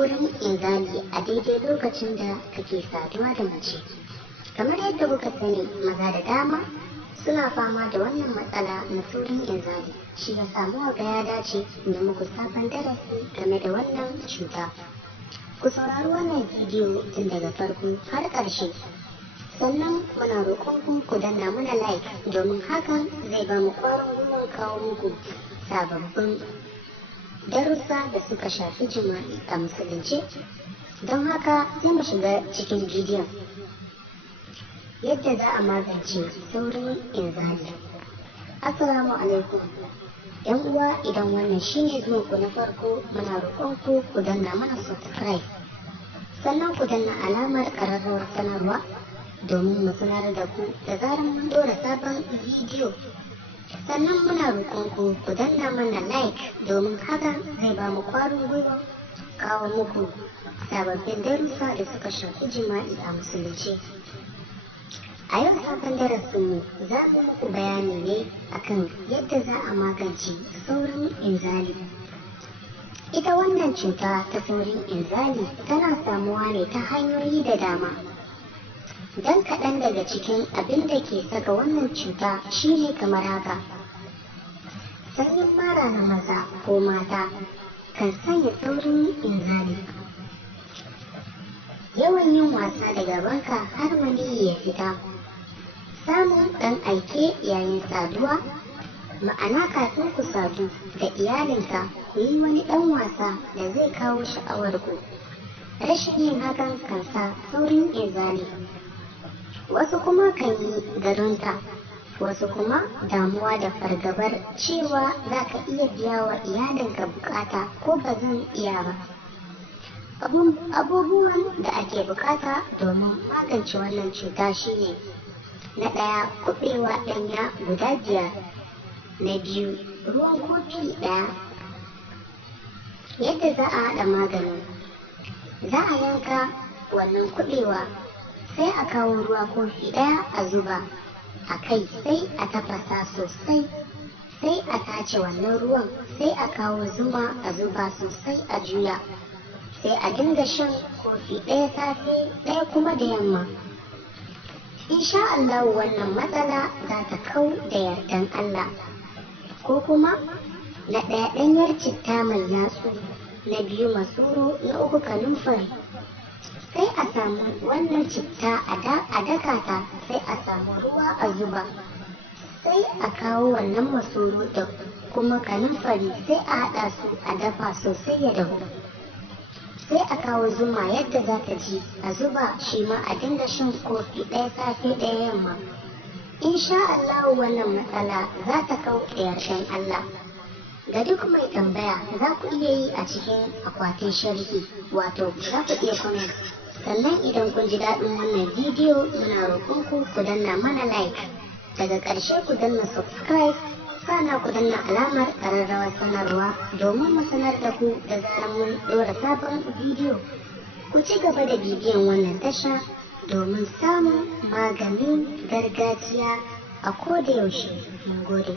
saurin inzali a daidai lokacin da kake saduwa da mace. Kamar yadda kuka sani, maza da dama suna fama da wannan matsala na saurin inzali, shi ya samu ga ya dace da muku sabon darasi game da wannan cuta. Ku saurari wannan bidiyo tun daga farko har ƙarshe, sannan muna roƙon ku danna mana like domin hakan zai ba mu ƙwarin gwiwar kawo muku sababbin darussa da suka shafi jima'i a musulunci. Don haka sai mu shiga cikin bidiyon. Yadda za a magance saurin inzali. Assalamu alaikum. Yan uwa, idan wannan shine zuwan ku na farko, muna roƙon ku danna mana subscribe, sannan ku danna alamar ƙararrawar sanarwa domin mu sanar da ku da zarar mun dora sabon bidiyo. Sannan muna roƙon ku danna mana like domin hakan zai ba mu ƙwarin gwiwa kawo muku sababbin darussa da suka shafi jima'i a musulunci. A yau sabon darasinmu za mu muku bayani ne akan yadda za a magance saurin inzali. Ita wannan cuta ta saurin inzali tana samuwa ne ta hanyoyi da dama. Dan kaɗan daga cikin abin da ke saka wannan cuta shine kamar haka. Sanyin mara na maza ko mata kan sanya saurin inzali. Yawan yin wasa da gabanka har maniyyi ya fita. Samun ɗan aike yayin saduwa, ma'ana kafin ku sadu da iyalinka ku yi wani ɗan wasa da zai kawo sha'awar ku. Rashin yin hakan kan sa saurin inzali. Wasu kuma kan yi gadonta, wasu kuma damuwa da fargabar cewa za ka iya biya wa iyalinka bukata ko ba zan iya ba. Abubuwan da ake bukata domin magance wannan cuta shine: na ɗaya, kuɓewa ɗanya guda 5. Na biyu, ruwan kofi 1. Yadda za a haɗa maganin: za a yanka wannan kuɓewa, sai a kawo ruwa kofi 1 a zuba a kai, sai a tafasa sosai, sai a tace wannan ruwan, sai a kawo zuma a zuba sosai a juya, sai a dinga shan kofi 1 safe 1 kuma da yamma. Insha Allah wannan matsala za ta kau da yardan Allah. Ko kuma na 1, ɗanyar citta mai yatsu, na 2, masoro, na 3, kanumfari. Sai a samu wannan citta a daka ta, sai a samu ruwa a zuba, sai a kawo wannan masoro da kuma kanumfari, sai a haɗa su a dafa sosai ya dahu. Sai a kawo zuma yadda za ta ji a zuba, shi ma a dinga shan kofi 1 safe 1 yamma. Insha Allah wannan matsala za ta kau da yardan Allah. Ga duk mai tambaya za ku iya yi a cikin akwatin sharhi, wato za ku iya comment. Sannan idan kun ji daɗin wannan bidiyo, muna roƙon ku danna mana like. Daga ƙarshe ku danna subscribe, sana ku danna alamar ƙararrawar sanarwa domin mu sanar da ku da zarar mun ɗora sabon bidiyo. Ku ci gaba da bibiyan wannan tasha domin samun maganin gargajiya a koda yaushe. Mun gode.